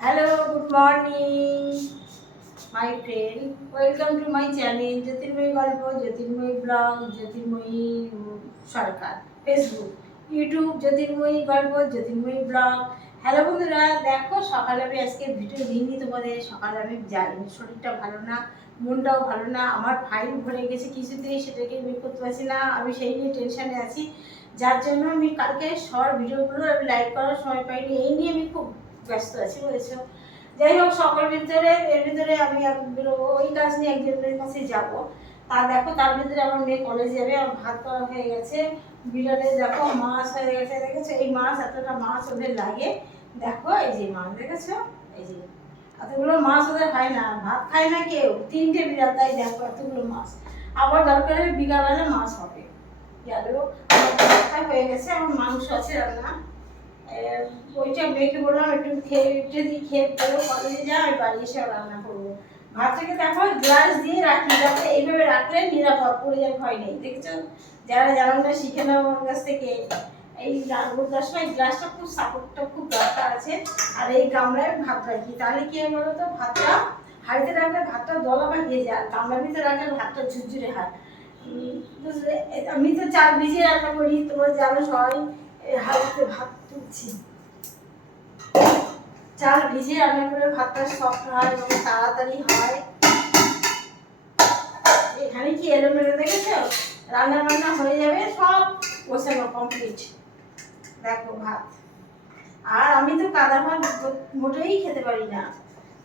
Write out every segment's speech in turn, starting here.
Hello, good morning, my friend. Welcome to my channel, Jyotirmoyi Golpo, Jyotirmoyi Blog, Jyotirmoyi Sarkar, Facebook, YouTube, জ্যোতির্ময়ী গল্প, জ্যোতির্ময়ী blog. Hello বন্ধুরা, দেখো সকালে আমি আজকে video দিইনি তোমাদের। সকালে আমি যাইনি, শরীরটা ভালো না, মনটাও ভালো না। আমার ফাইল ভরে গেছে কিছুতেই, সেটাকে বের করতে পারছি না। আমি সেই নিয়ে টেনশানে আছি, যার জন্য আমি কালকে শর্ট ভিডিওগুলো আমি লাইভ করার সময় পাইনি। এই নিয়ে আমি খুব ব্যস্ত আছি, বুঝেছো। যাই হোক, সকালের ভিতরে এর ভিতরে আমি বেরোবো, ওই কাজ নিয়ে একজনের কাছে যাবো। তা দেখো, তার ভিতরে আমার মেয়ে কলেজ যাবে। আমার ভাত করা হয়ে গেছে, বিড়ালে দেখো মাছ হয়ে গেছে, দেখেছো এই মাছ, এতটা মাছ ওদের লাগে। দেখো এই যে মাছ দেখেছো, এই যে এতগুলো মাছ ওদের হয় না, ভাত খায় না কেউ, তিনটে বিড়াল, তাই দেখো এতগুলো মাছ। আবার দরকার হলে বিকালবেলা মাছ হবে। গেল, আমার ভাতটা হয়ে গেছে, আমার মাংস আছে রান্না। ওইটা মেয়েকে বললাম একটু খেয়ে যদি খেয়ে পেলো কলেজে যা, আমি বাড়ি এসে রান্না করবো। ভাতটাকে দেখো গ্লাস দিয়ে রাখি, যাতে এইভাবে রাখলে নিরাপদ, পড়ে যাওয়ার ভয় নেই। দেখছো, যারা জানো না শিখে নাও আমার কাছ থেকে। এই রান্নার সময় গ্লাসটা খুব সাপোর্টটা খুব দরকার আছে। আর এই গামলায় ভাত রাখি, তাহলে কি হয় বলো তো, ভাতটা হাঁড়িতে রাখলে ভাতটা দলা বাঁধিয়ে যায়, আর গামলার ভিতরে রাখলে ভাতটা ঝুরঝুরে হয়। বুঝলে, আমি তো চাল ভিজিয়ে রান্না করি, তোমরা জানো সবাই। হাঁড়িতে ভাত তুলছি, চাল ভিজিয়ে রান্না করে ভাতটা সফট হয় এবং তাড়াতাড়ি হয়। এখানে কি এলোমেলো দেখেছো, রান্না বান্না হয়ে যাবে, সব গোছানো কমপ্লিট। দেখো ভাত, আর আমি তো কাদা ভাত মোটেই খেতে পারি না।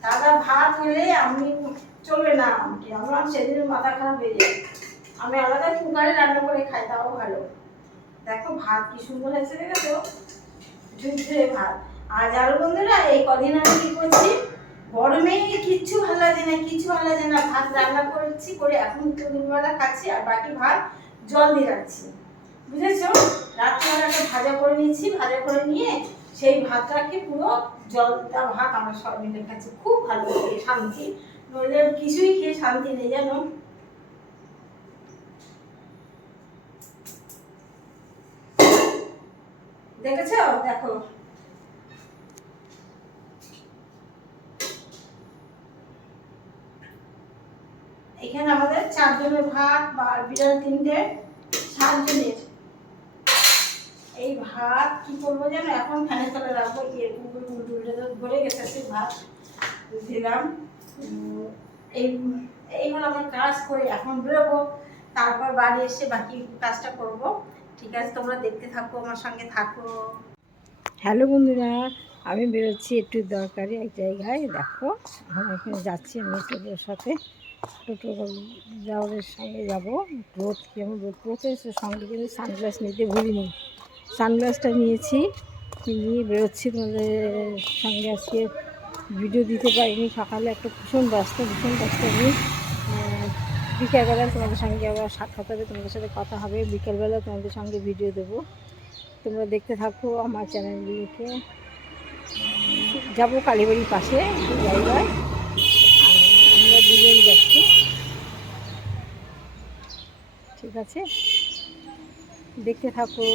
কাদা ভাত হলে আমি চলবে না, আমার সেদিন মাথা খারাপ হয়ে যায়। আমি আলাদা কুকারে রান্না করে খাই, তাও ভালো। দেখো ভাত কি সুন্দর হয়েছে, দেখেছো, ঝুরঝুরে ভাত। আর যারা বন্ধুরা, এই কদিন আমি কি করছি, গরমে কিচ্ছু ভালো লাগে না, কিচ্ছু ভালো লাগে না। ভাত রান্না করেছি, করে এখন তো দুবেলা খাচ্ছি, আর বাকি ভাত জল দিয়ে রাখছি, বুঝেছো। রাত্রিবেলা একটা ভাজা করে নিচ্ছি, ভাজা করে নিয়ে সেই ভাতটাকে পুরো জলটা ভাত আমরা সব মিলে খাচ্ছি, খুব ভালো লাগে, শান্তি। নইলে কিছুই খেয়ে শান্তি নেই, জানো। দেখেছো, দেখো এখানে আমাদের 4 জনের ভাত, বা বিড়াল 3টে, 7 জনের। এই ভাত কি করবো জানো, এখন ফ্যানের তলে রাখবো, উল্টে ভরে গেছে সেই ভাত দিলাম। এই এই হলো আমার কাজ, করে এখন বেরোবো, তারপর বাড়ি এসে বাকি কাজটা করব। ঠিক আছে, তোমরা দেখতে থাকো, আমার সঙ্গে থাকো। হ্যালো বন্ধুরা, আমি বেরোচ্ছি একটু দরকারি এক জায়গায়। দেখো আমি এখানে যাচ্ছি, আমি টোটোর সাথে, টোটো যাওয়ার সঙ্গে যাবো। রোদ কেমন রোদ পড়ছে, সঙ্গে কিন্তু সানগ্লাস নিতে ভুলিনি, সানগ্লাসটা নিয়েছি, নিয়ে বেরোচ্ছি। তোমাদের সঙ্গে আজকে ভিডিও দিতে পারিনি, সকালে একটা ভীষণ ব্যস্ত আমি। বিকেলবেলা তোমাদের সঙ্গে আবার সাক্ষাৎ হবে, তোমাদের সাথে কথা হবে, বিকেলবেলা তোমাদের সঙ্গে ভিডিও দেবো। তোমরা দেখতে থাকো আমার চ্যানেলগুলোকে। যাবো কালীবাড়ির পাশে একটু জায়গায়, আমরা দুজন যাচ্ছি, ঠিক আছে, দেখতে থাকো।